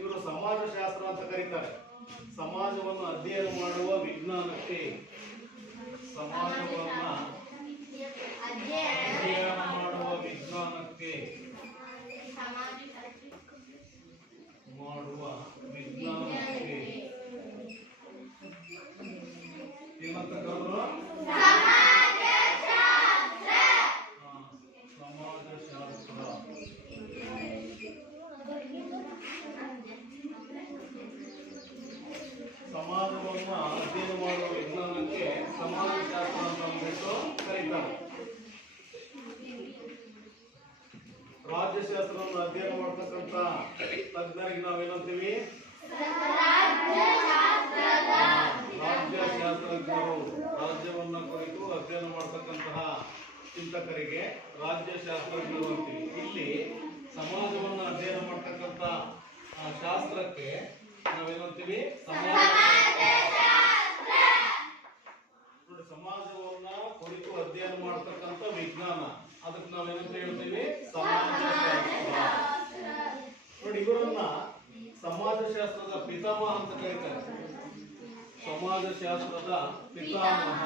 ಇವರು ಸಮಾಜಶಾಸ್ತ್ರ ಅಂತ ಕರೀತಾರೆ. ಸಮಾಜವನ್ನು ಅಧ್ಯಯನ ಮಾಡುವ ವಿಜ್ಞಾನಕ್ಕೆ, ಸಮಾಜವನ್ನ ಅಧ್ಯಯನ ಮಾಡುವ ವಿಜ್ಞಾನಕ್ಕೆ, ಏನಂತ ಕರೆದ್ರು? ಸಮಾಜಶಾಸ್ತ್ರ. ಸಮಾಜವನ್ನ ಅಧ್ಯಯನ ಮಾಡುವ ವಿಜ್ಞಾನಕ್ಕೆ ಸಮಾಜಶಾಸ್ತ್ರ ಅಂತ ಅಂದ್ಬಿಟ್ಟು ಕರೀತಾರೆ. ರಾಜ್ಯಶಾಸ್ತ್ರವನ್ನು ಅಧ್ಯಯನ ಮಾಡತಕ್ಕಂತ ತಜ್ಞರಿಗೆ ನಾವೇನಂತೀವಿ? ರಾಜ್ಯಶಾಸ್ತ್ರಜ್ಞರು. ರಾಜ್ಯವನ್ನ ಕುರಿತು ಅಧ್ಯಯನ ಮಾಡತಕ್ಕಂತಹ ಚಿಂತಕರಿಗೆ ರಾಜ್ಯಶಾಸ್ತ್ರಜ್ಞರು ಅಂತೀವಿ. ಇಲ್ಲಿ ಸಮಾಜವನ್ನ ಅಧ್ಯಯನ ಮಾಡತಕ್ಕಂತ ಶಾಸ್ತ್ರಕ್ಕೆ ನಾವೇನಂತೀವಿ? ಸಮಾಜವನ್ನ ಕುರಿತು ಅಧ್ಯಯನ ಮಾಡತಕ್ಕಂತ ವಿಜ್ಞಾನ, ಅದಕ್ಕೆ ನಾವೇನಂತ ಹೇಳ್ತೀವಿ? ಸಮಾಜಶಾಸ್ತ್ರ. ನೋಡಿ, ಇವರನ್ನ ಸಮಾಜಶಾಸ್ತ್ರದ ಪಿತಾಮಹ ಅಂತ ಕರೀತಾರೆ. ಸಮಾಜಶಾಸ್ತ್ರದ ಪಿತಾಮಹ,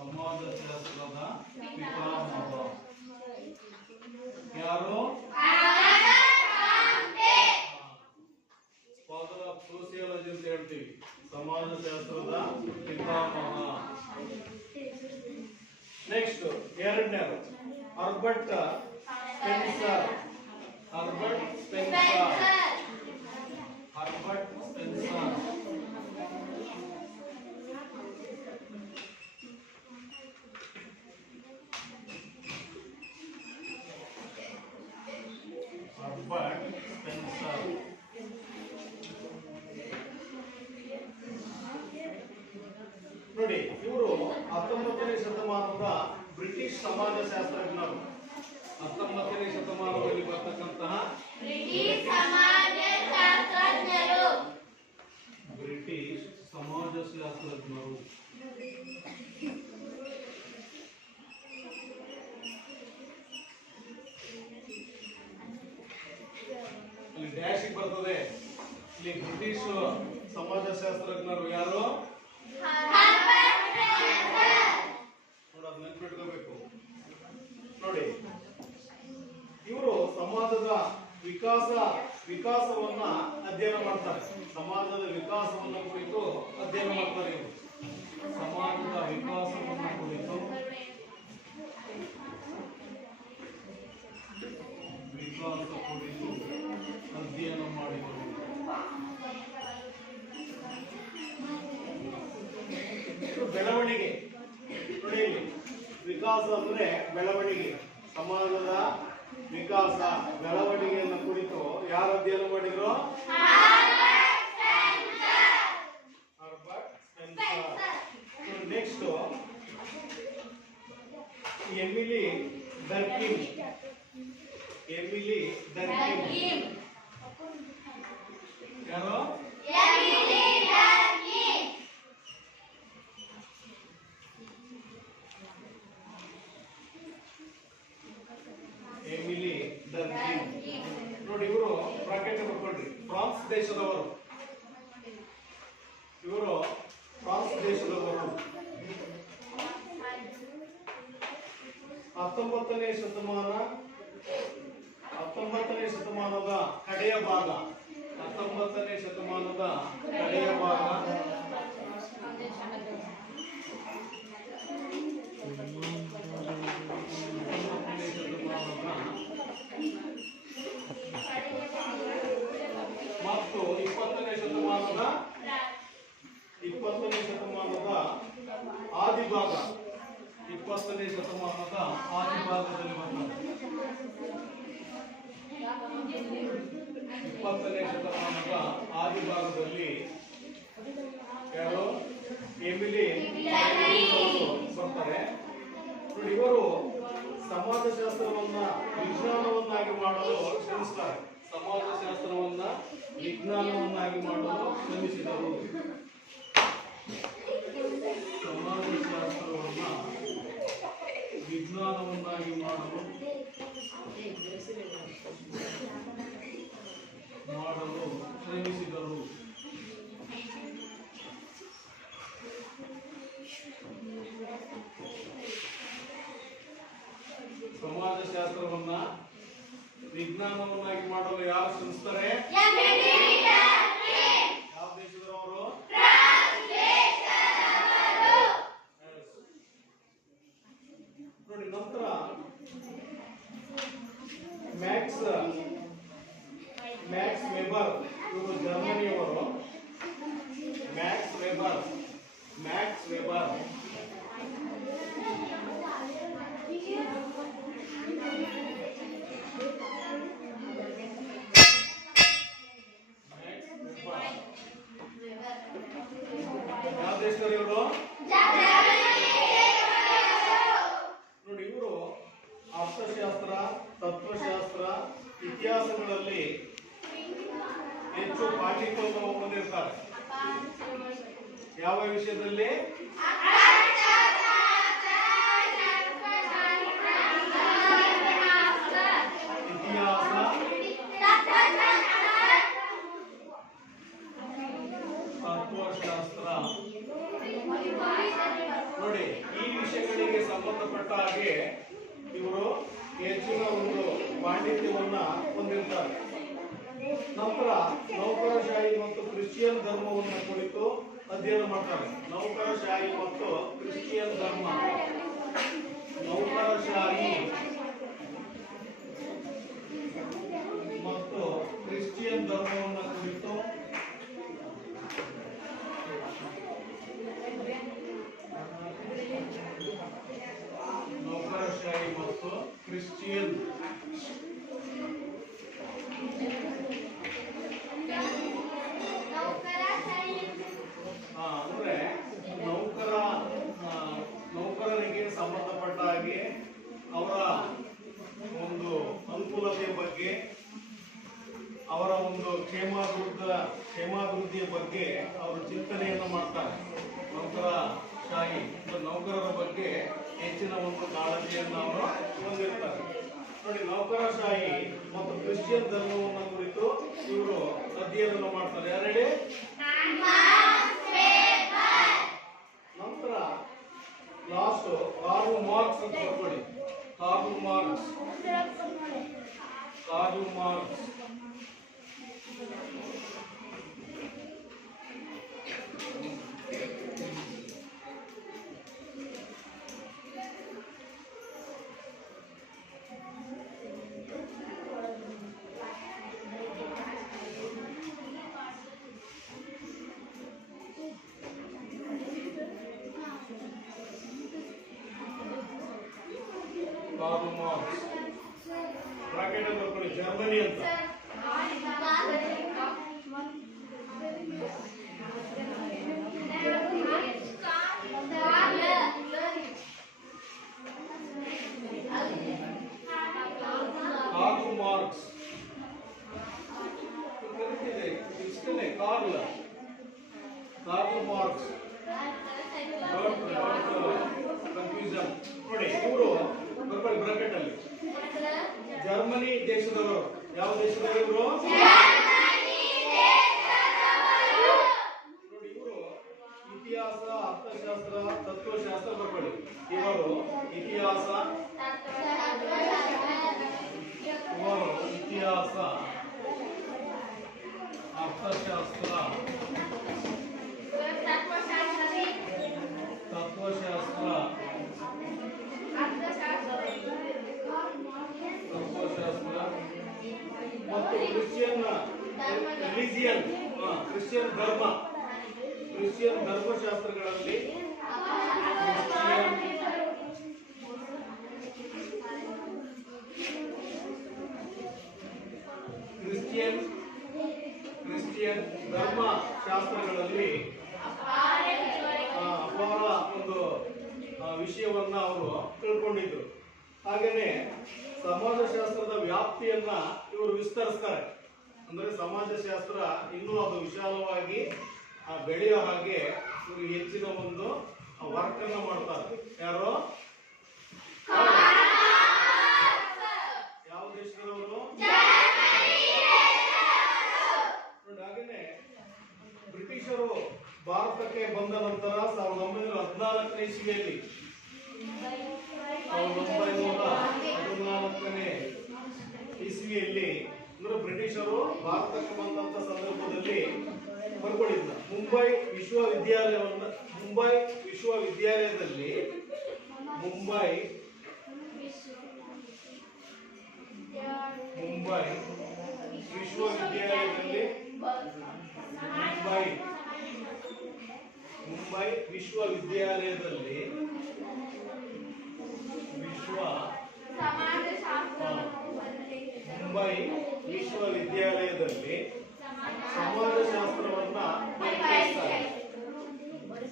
ಸಮಾಜಶಾಸ್ತ್ರದ ಪಿತಾಮಹ ಯಾರು? ಫಾದರ್ ಆಫ್ ಸೋಸಿಯಾಲಜಿ ಅಂತ ಹೇಳ್ತೀವಿ, ಸಮಾಜಶಾಸ್ತ್ರದ ಪಿತಾಮಹ. ನೆಕ್ಸ್ಟ್ ಎರಡನೇದು Herbert Spencer. Herbert Spencer. Herbert Spencer Herbert Spencer. ನೋಡಿ, ಇವರು 19ನೇ ಶತಮಾನದ ಬ್ರಿಟಿಷ್ ಸಮಾಜಶಾಸ್ತ್ರಜ್ಞರು. 19ನೇ ಶತಮಾನದಲ್ಲಿ ಬರ್ತಕ್ಕಂತಹ ಬ್ರಿಟಿಷ್ ಸಮಾಜಶಾಸ್ತ್ರಜ್ಞರು. ಬ್ರಿಟಿಷ್ ಸಮಾಜಶಾಸ್ತ್ರಜ್ಞರು. ಇಲ್ಲಿ ಡ್ಯಾಶ್ ಬರ್ತದೆ. ಇಲ್ಲಿ ಬ್ರಿಟಿಷ್ ಸಮಾಜಶಾಸ್ತ್ರಜ್ಞರು ಯಾರು? ನೆನ್ಪಿಟ್ಕೋಬೇಕು. ನೋಡಿ, ಇವರು ಸಮಾಜದ ವಿಕಾಸವನ್ನ ಅಧ್ಯಯನ ಮಾಡ್ತಾರೆ. ಸಮಾಜದ ವಿಕಾಸವನ್ನ ಕುರಿತು ಅಧ್ಯಯನ ಮಾಡ್ತಾರೆ. ಇವರು ಸಮಾಜದ ವಿಕಾಸವನ್ನ ಕುರಿತು ಅಧ್ಯಯನ ಮಾಡಿದರು. ಬೆಳವಣಿಗೆ. ನೋಡಿ, ಇಲ್ಲಿ ವಿಕಾಸ ಅಂದ್ರೆ ಬೆಳವಣಿಗೆ. ಸಮಾಜದ ವಿಕಾಸ, ಬೆಳವಣಿಗೆಯನ್ನು ಕುರಿತು ಯಾರು ಅಧ್ಯಯನ ಮಾಡಿದ್ರು? Herbert Spencer. Next Emile Durkheim. Emile Durkheim ಯಾರು? Emile Durkheim. ನೋಡಿ, ಇವರು ಬ್ರಾಕೆಟ್ ಬರ್ಕೊಂಡ್ರಿ, ಫ್ರಾನ್ಸ್ ದೇಶದವರು. ಇವರು ಫ್ರಾನ್ಸ್ ದೇಶದವರು. 19ನೇ ಶತಮಾನದ ಕಡೆಯ ಭಾಗ. 19ನೇ ಶತಮಾನದ ಕಡೆಯ ಭಾಗ. ಮತ್ತು 20ನೇ ಶತಮಾನದ ಆದಿಭಾಗ. 20ನೇ ಶತಮಾನದ ಆದಿಭಾಗದಲ್ಲಿ ಬರ್ತದೆ. 20ನೇ ಶತಮಾನದ ಆದಿಭಾಗದಲ್ಲಿ ಯಾರು? ಎಮಿಲಿ ಬರ್ತಾರೆ. ನೋಡಿ, ಇವರು ಸಮಾಜಶಾಸ್ತ್ರವನ್ನ ವಿಜ್ಞಾನವನ್ನಾಗಿ ಮಾಡಲು ಶ್ರಮಿಸ್ತಾರೆ. ಸಮಾಜಶಾಸ್ತ್ರವನ್ನ ವಿಜ್ಞಾನವನ್ನಾಗಿ ಮಾಡಲು ಶ್ರಮಿಸಿದರು. ಸಮಾಜಶಾಸ್ತ್ರವನ್ನ ವಿಜ್ಞಾನವನ್ನಾಗಿ ಮಾಡಲು ಶ್ರಮಿಸಿದರು. ಸಮಾಜಶಾಸ್ತ್ರವನ್ನ ವಿಜ್ಞಾನವನ್ನಾಗಿ ಮಾಡಲು ಯಾರು ಶ್ರಮಿಸ್ತಾರೆ? ಯಾವ ದೇಶದವರು? ನೋಡಿ, ನಂತರ ಮ್ಯಾಕ್ಸ್ ವೆಬರ್. ಇವರು ಜರ್ಮನಿಯವರು. Max weber. ಯಾವ ದೇಶದವರು ಇವರು? ನೋಡಿ, ಇವರು ಅರ್ಥಶಾಸ್ತ್ರ, ತತ್ವಶಾಸ್ತ್ರ, ಇತಿಹಾಸಗಳಲ್ಲಿ ಹೆಚ್ಚು ಪಾಂಡಿತ್ಯವನ್ನು ಹೊಂದಿರ್ತಾರೆ. ಯಾವ ವಿಷಯದಲ್ಲಿ? ಸಂಬಂಧಪಟ್ಟ ಹಾಗೆ ಇವರು ಹೆಚ್ಚಿನ ಒಂದು ಪಾಂಡಿತ್ಯವನ್ನ ಹೊಂದಿರ್ತಾರೆ. ನಂತರ ನೌಕರಶಾಹಿ ಮತ್ತು ಕ್ರಿಶ್ಚಿಯನ್ ಧರ್ಮವನ್ನು ಕುರಿತು ಅಧ್ಯಯನ ಮಾಡ್ತಾರೆ. ನೌಕರಶಾಹಿ ಮತ್ತು ಕ್ರಿಶ್ಚಿಯನ್ ಧರ್ಮ. ನೌಕರಶಾಹಿ ಮತ್ತು ಕ್ರಿಶ್ಚಿಯನ್ ಧರ್ಮವನ್ನು ಕುರಿತು ನೌಕರಶಾಹಿ ಮತ್ತು ಕ್ರಿಶ್ಚಿಯನ್ ಅಂದ್ರೆ ನೌಕರರಿಗೆ ಸಂಬಂಧಪಟ್ಟ ಹಾಗೆ ಅವರ ಒಂದು ಅನುಕೂಲತೆಯ ಬಗ್ಗೆ, ಅವರ ಒಂದು ಕ್ಷೇಮಾಭಿವೃದ್ಧಿಯ ಬಗ್ಗೆ ಅವರು ಚಿಂತನೆಯನ್ನು ಮಾಡ್ತಾರೆ. ನೌಕರಶಾಹಿ ನೌಕರರ ಬಗ್ಗೆ ಹೆಚ್ಚಿನ ಒಂದು ಕಾಳಜಿಯನ್ನು ಅವರು ಹೊಂದಿರ್ತಾರೆ. ನೋಡಿ, ನೌಕರಶಾಹಿ ಮತ್ತು ಕ್ರಿಶ್ಚಿಯನ್ ಧರ್ಮವನ್ನು ಕುರಿತು ಇವರು ಅಧ್ಯಯನ ಮಾಡ್ತಾರೆ. ಯಾರೇಳಿ? ನಂತರ ಲಾಸ್ಟ್ ಕಾರ್ಲ್ ಮಾರ್ಕ್ಸ್ ಅಂತ ಬರ್ಕೊಳ್ಳಿ. ಕಾರ್ಲ್ ಮಾರ್ಕ್ಸ್ ಬ್ರಾಕೆಟ್ ಅಲ್ಲಿ ಬರ್ಕೊಳ್ಳಿ, ಜರ್ಮನಿ ಅಂತ. Karl Marx confusion. ನೋಡಿ, ಇವರು ಬರ್ಕೊಳ್ಳಿ ಬ್ರಾಕೆಟ್ ಅಲ್ಲಿ. ಜರ್ಮನಿ ದೇಶದವರು. ಯಾವ ದೇಶದವರು ಇವರು? ನೋಡಿ, ಇವರು ಇತಿಹಾಸ, ಅರ್ಥಶಾಸ್ತ್ರ, ತತ್ವಶಾಸ್ತ್ರ ಬರ್ಕೊಳ್ಳಿ. ಇವರು ಇತಿಹಾಸ, ಅರ್ಥಶಾಸ್ತ್ರ, ತತ್ವಶಾಸ್ತ್ರ ಮತ್ತು ಕ್ರಿಶ್ಚಿಯನ್ ರಿಲಿಜಿಯನ್, ಕ್ರಿಶ್ಚಿಯನ್ ಧರ್ಮಶಾಸ್ತ್ರಗಳಲ್ಲಿ ಕ್ರಿಶ್ಚಿಯನ್ ಧರ್ಮಶಾಸ್ತ್ರಗಳಲ್ಲಿ ಅಪಾರ ಒಂದು ವಿಷಯವನ್ನ ಅವರು ತಿಳ್ಕೊಂಡಿದ್ರು. ಹಾಗೇನೆ ಸಮಾಜಶಾಸ್ತ್ರದ ವ್ಯಾಪ್ತಿಯನ್ನ ಇವರು ವಿಸ್ತರಿಸ್ತಾರೆ. ಅಂದ್ರೆ ಸಮಾಜಶಾಸ್ತ್ರ ಇನ್ನೂ ಅದು ವಿಶಾಲವಾಗಿ ಬೆಳೆಯೋ ಹಾಗೆ ಇವರು ಹೆಚ್ಚಿನ ಒಂದು ವರ್ಕ್ ಅನ್ನ ಮಾಡ್ತಾರೆ. ಯಾರು? ಯಾವ ದೇಶದವರು? ಹಾಗೇನೆ ಬ್ರಿಟಿಷರು ಭಾರತಕ್ಕೆ ಬಂದ ನಂತರ 1914ನೇ ಇಸ್ವಿಯಲ್ಲಿ 1914ನೇ ಇಸ್ವಿಯಲ್ಲಿ ಅಂದ್ರೆ ಬ್ರಿಟಿಷರು ಭಾರತಕ್ಕೆ ಬಂದಂತ ಸಂದರ್ಭದಲ್ಲಿ ಬರ್ಕೊಂಡಿದ್ದ ಮುಂಬೈ ವಿಶ್ವವಿದ್ಯಾಲಯದಲ್ಲಿ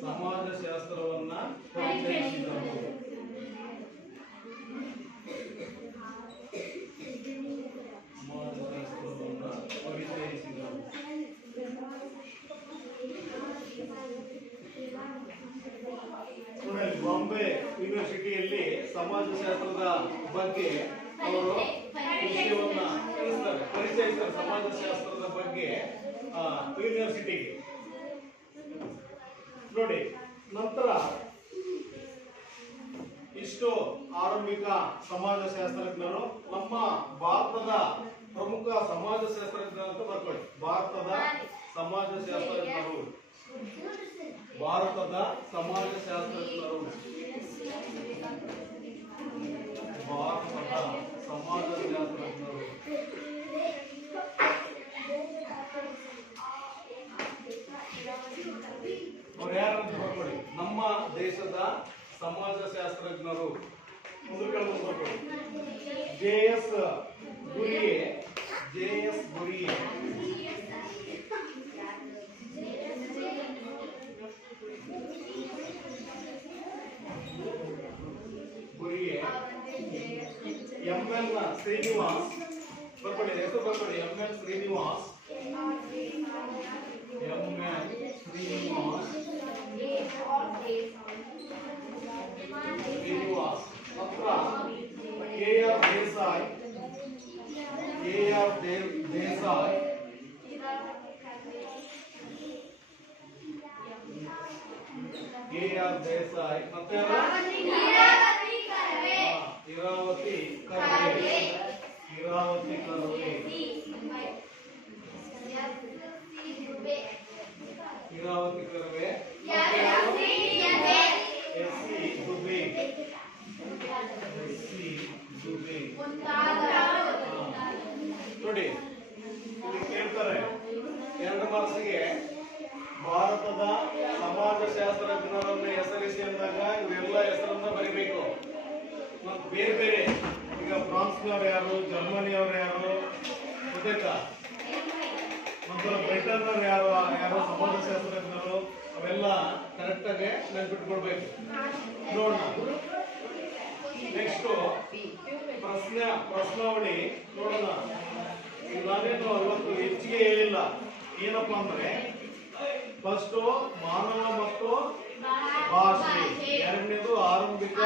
ಸಮಾಜಶಾಸ್ತ್ರವನ್ನ ಪರಿಚಯಿಸಿದರು. ಬಾಂಬೆ ಯೂನಿವರ್ಸಿಟಿಯಲ್ಲಿ ಸಮಾಜಶಾಸ್ತ್ರದ ಬಗ್ಗೆ ಅವರು ವಿಷಯವನ್ನ ಪರಿಚಯಿಸ್ತಾರೆ. ಸಮಾಜಶಾಸ್ತ್ರದ ಬಗ್ಗೆ ಯೂನಿವರ್ಸಿಟಿಗೆ. ನೋಡಿ, ನಂತರ ಇಷ್ಟು ಆರಂಭಿಕ ಸಮಾಜಶಾಸ್ತ್ರಜ್ಞರು. ನಮ್ಮ ಭಾರತದ ಪ್ರಮುಖ ಸಮಾಜಶಾಸ್ತ್ರಜ್ಞರು ಅಂತ ಬರ್ಕೊಳ್ಳಿ. ಭಾರತದ ಸಮಾಜಶಾಸ್ತ್ರಜ್ಞರು. ಭಾರತದ ಸಮಾಜಶಾಸ್ತ್ರಜ್ಞರು. ಭಾರತದ ಸಮಾಜಶಾಸ್ತ್ರಜ್ಞರು. ಅವ್ರು ಯಾರಂತ ಬರ್ಕೊಳ್ಳಿ. ನಮ್ಮ ದೇಶದ ಸಮಾಜಶಾಸ್ತ್ರಜ್ಞರು. ಮುಂದಕ್ಕೆ ಬರ್ಕೊಳ್ಳಿ. ಜೆ.ಎಸ್. ಗುರಿಯೆ. ಜೆ.ಎಸ್. ಗುರಿಯೆ. ಗುರಿಯೆ. ಎಂ.ಎನ್. ಶ್ರೀನಿವಾಸ್. ಬರ್ಕೊಳ್ಳಿ, ಹೆಸರು ಬರ್ಕೊಳ್ಳಿ. ಎಂ.ಎನ್. ಶ್ರೀನಿವಾಸ್. ಎಂ.ಎನ್. ಶ್ರೀನಿವಾಸ್. ಶ್ರೀನಿವಾಸ್ ಹತ್ರ KR. Desai. KR. Desai. KR. Desai ಮತ್ತೆ ಇರಾವತಿ ಕರ್ವೆ. ಇರಾವತಿ ಕರ್ವೆ. ಇರಾವತಿ ಕರ್ವೆ. ಎಸ್.ಸಿ. ದುಬೆ. ಎಸ್.ಸಿ. ದುಬೆ. ನೋಡಿ, ಇಲ್ಲಿ ಕೇಳ್ತಾರೆ 2 ಮಾರ್ಕ್ಸ್ಗೆ ಭಾರತದ ಸಮಾಜಶಾಸ್ತ್ರಜ್ಞರನ್ನ ಹೆಸರಿಸಿ ಅಂದಾಗ ಇವರೆಲ್ಲ ಹೆಸರನ್ನ ಬರಿಬೇಕು. ಮತ್ತು ಬೇರೆ ಬೇರೆ ಈಗ ಫ್ರಾನ್ಸ್ನವ್ರು ಯಾರು, ಜರ್ಮನಿಯವ್ರು ಯಾರು ಗೊತ್ತಾಯ್ತಾ, ಮತ್ತು ಬ್ರಿಟನ್ನವ್ರು ಯಾರು ಯಾರು ಸಮಾಜಶಾಸ್ತ್ರಜ್ಞರು, ಅವೆಲ್ಲ ಕರೆಕ್ಟ್ ಆಗಿ ನೆನ್ಪಿಟ್ಕೊಳ್ಬೇಕು. ನೋಡೋಣ. ನೆಕ್ಸ್ಟ್ ಪ್ರಶ್ನಾವಳಿ ನೋಡೋಣ. ನಾನೇನು ಇವತ್ತು ಹೆಚ್ಚಿಗೆ ಹೇಳಿಲ್ಲ. ಏನಪ್ಪಾ ಅಂದ್ರೆ ಫಸ್ಟ್ ಮಾನವ ಮತ್ತು ಭಾಷೆ, ಎರಡನೇದು ಆರಂಭಿಕ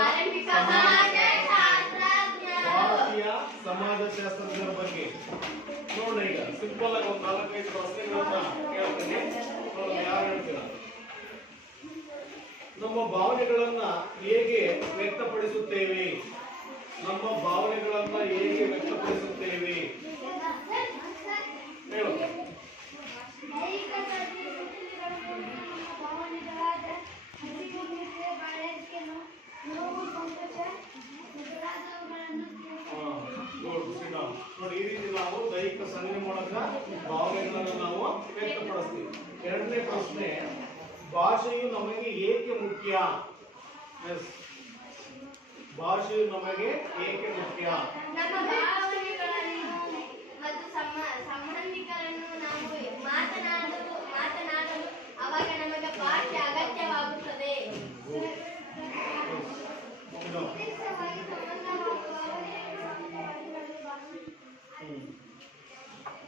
ಭಾರತೀಯ ಸಮಾಜಶಾಸ್ತ್ರಜ್ಞರ ಬಗ್ಗೆ ನೋಡೋಣ. ಈಗ ಸಿಂಪಲ್ ಆಗಿ ಒಂದು 4-5 ಪ್ರಶ್ನೆಗಳನ್ನ ಕೇಳ್ತೀನಿ. ಯಾರು ಹೇಳ್ತೀರಾ? ನಮ್ಮ ಭಾವನೆಗಳನ್ನ ಹೇಗೆ ವ್ಯಕ್ತಪಡಿಸುತ್ತೇವೆ? ನಮ್ಮ ಭಾವನೆಗಳನ್ನ ಹೇಗೆ ವ್ಯಕ್ತಪಡಿಸುತ್ತೇವೆ? ಹೇಳು. ನೋಡಿ, ಈ ರೀತಿ ನಾವು ದೈಹಿಕ ಸಂಜ್ಞೆ ಮೂಲಕ ಭಾವನೆಗಳನ್ನು ನಾವು ವ್ಯಕ್ತಪಡಿಸ್ತೀವಿ. ಎರಡನೇ ಪ್ರಶ್ನೆ, ಭಾಷೆಯು ನಮಗೆ ಏಕೆ ಮುಖ್ಯ? ಭಾಷೆಯು ನಮಗೆ ಏಕೆ ಮುಖ್ಯ? ನಮ್ಮ ಭಾವನೆಗಳನ್ನು ಮತ್ತು ಸಂಬಂಧಿಕರನ್ನು ನಾವು ಮಾತನಾಡಲು ಅವಾಗ ನಮಗೆ ಭಾಷೆ ಅಗತ್ಯವಾಗುತ್ತದೆ.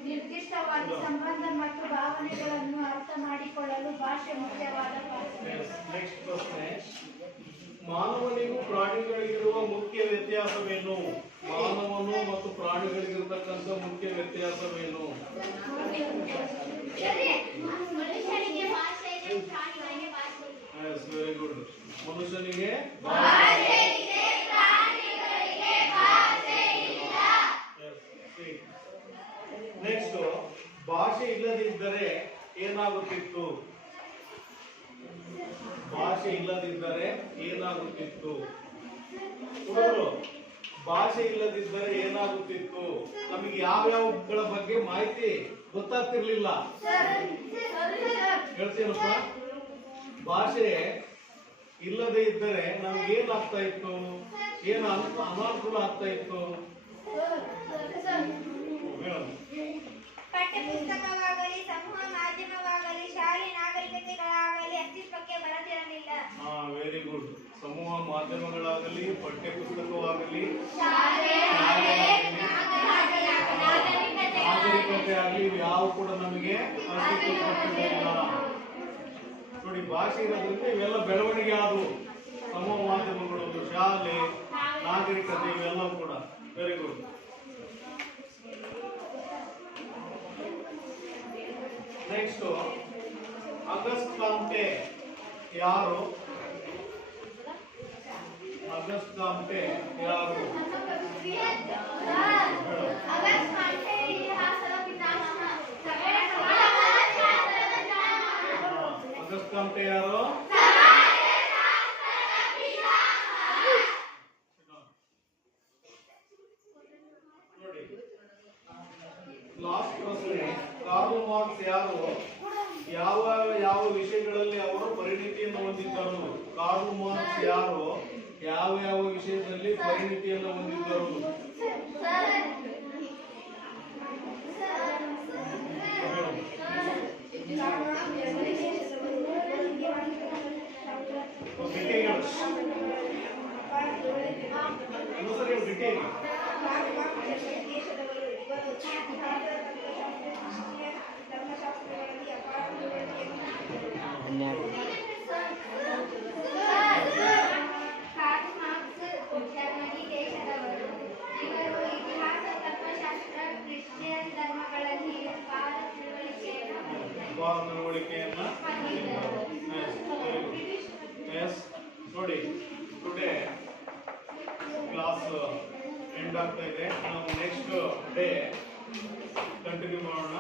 ನಿರ್ದಿಷ್ಟವಾಗಿ ಸಂಬಂಧ ಮತ್ತು ಭಾವನೆಗಳನ್ನು ಅರ್ಥ ಮಾಡಿಕೊಳ್ಳಲು ಭಾಷೆ ಮುಖ್ಯವಾದ ಪಾತ್ರ. ನೆಕ್ಸ್ಟ್ ಪ್ರಶ್ನೆ, ಮಾನವನಿಗೂ ಪ್ರಾಣಿಗಳಿಗಿರುವ ಮುಖ್ಯ ವ್ಯತ್ಯಾಸವೇನು? ಮಾನವನು ಮತ್ತು ಪ್ರಾಣಿಗಳಿಗಿರತಕ್ಕಂಥ ಮುಖ್ಯ ವ್ಯತ್ಯಾಸವೇನು? ಮನುಷ್ಯನಿಗೆ ಭಾಷೆ ಇದೆ, ಪ್ರಾಣಿಗಳಿಗೆ ಭಾಷೆ ಇಲ್ಲ. Very good. ಮನುಷ್ಯನಿಗೆ ಭಾಷೆ ಇದೆ, ಪ್ರಾಣಿಗಳಿಗೆ ಭಾಷೆ ಇಲ್ಲ. ನೆಕ್ಸ್ಟ್, ಭಾಷೆ ಇಲ್ಲದಿದ್ದರೆ ಏನಾಗುತ್ತಿತ್ತು? ಭಾಷೆ ಇಲ್ಲದಿದ್ದರೆ ಏನಾಗುತ್ತಿತ್ತು? ಹುಡುಗರು, ಭಾಷೆ ಇಲ್ಲದಿದ್ದರೆ ಏನಾಗುತ್ತಿತ್ತು? ನಮಗೆ ಯಾವ್ಯಾವಗಳ ಬಗ್ಗೆ ಮಾಹಿತಿ ಗೊತ್ತಾಗ್ತಿರ್ಲಿಲ್ಲ. ಹೇಳ್ತೀನಪ್ಪ, ಭಾಷೆ ಇಲ್ಲದೆ ಇದ್ದರೆ ನಮ್ಗೆ ಏನಾಗ್ತಾ ಇತ್ತು? ಏನು ಅನಾನುಕೂಲ ಆಗ್ತಾ ಇತ್ತು? ಪಠ್ಯಪುಸ್ತಕವಾಗಲಿ, ಸಮೂಹ ಮಾಧ್ಯಮವಾಗಲಿ, ಶಾಲೆ ನಾಗರಿಕತೆಗಳಾಗಲಿ ಅಸ್ತಿತ್ವಕ್ಕೆ ಬರದಿರಲಿಲ್ಲ. Very good. ಸಮೂಹ ಮಾಧ್ಯಮಗಳಾಗಲಿ, ಪಠ್ಯಪುಸ್ತಕವಾಗಲಿ, ನಾಗರಿಕತೆ ಆಗಲಿ ಯಾವ ಕೂಡ ನಮಗೆ ಅಸ್ತಿತ್ವಪಟ್ಟಿರಲಿಲ್ಲ. ನೋಡಿ, ಭಾಷೆ ಇರೋದ್ರಿಂದ ಇವೆಲ್ಲ ಬೆಳವಣಿಗೆ ಆದವು. ಸಮೂಹ ಮಾಧ್ಯಮಗಳು, ಶಾಲೆ, ನಾಗರಿಕತೆ ಇವೆಲ್ಲ ಕೂಡ. Very good. ನೆಕ್ಸ್ಟ್, ಆಗಸ್ಟ್ ಕ್ರಾಂತಿ ಯಾರು? ಆಗಸ್ಟ್ ಕಾಮ್ಟೆ ಯಾರು? ಆಗಸ್ಟ್ ಕಾಂಟೆ ಇತಿಹಾಸದ ಪಿತಾಮಹ. ಆಗಸ್ಟ್ ಕಾಮ್ಟೆ ಯಾರು? ನೋಡಿ, ಲಾಸ್ಟ್ ಪ್ರಶ್ನೆ. ಕಾರ್ಲ್ ಮಾರ್ಕ್ಸ್ ಯಾರು? ಯಾವ ಯಾವ ವಿಷಯಗಳಲ್ಲಿ ಅವರು ಪರಿಣಿತಿಯನ್ನು ಹೊಂದಿದ್ದರು? ಕಾರ್ಲ್ ಮಾರ್ಕ್ಸ್ ಯಾರು? ಯಾವ ಯಾವ ವಿಷಯದಲ್ಲಿ ಪರಿಣಿತಿಯನ್ನು ಹೊಂದಿದ್ದರು? ಡಿಟೇಲ್ ಕಾರ್ಲ್ ಮಾರ್ಕ್ಸ್ ಜರ್ಮನಿ ದೇಶದವರು. ಇವರು ಇತಿಹಾಸ, ತತ್ವಶಾಸ್ತ್ರ, ಕ್ರಿಶ್ಚಿಯನ್ ಧರ್ಮಗಳಲ್ಲಿ ಅಪಾರ ತಿಳುವಳಿಕೆಯನ್ನು ನೋಡಿ, ಟುಡೇ ಕ್ಲಾಸ್ ಎಂಡ್ ಆಗ್ತಾ ಇದೆ. ನಾವು ನೆಕ್ಸ್ಟ್ ಡೇ ಕಂಟಿನ್ಯೂ ಮಾಡೋಣ.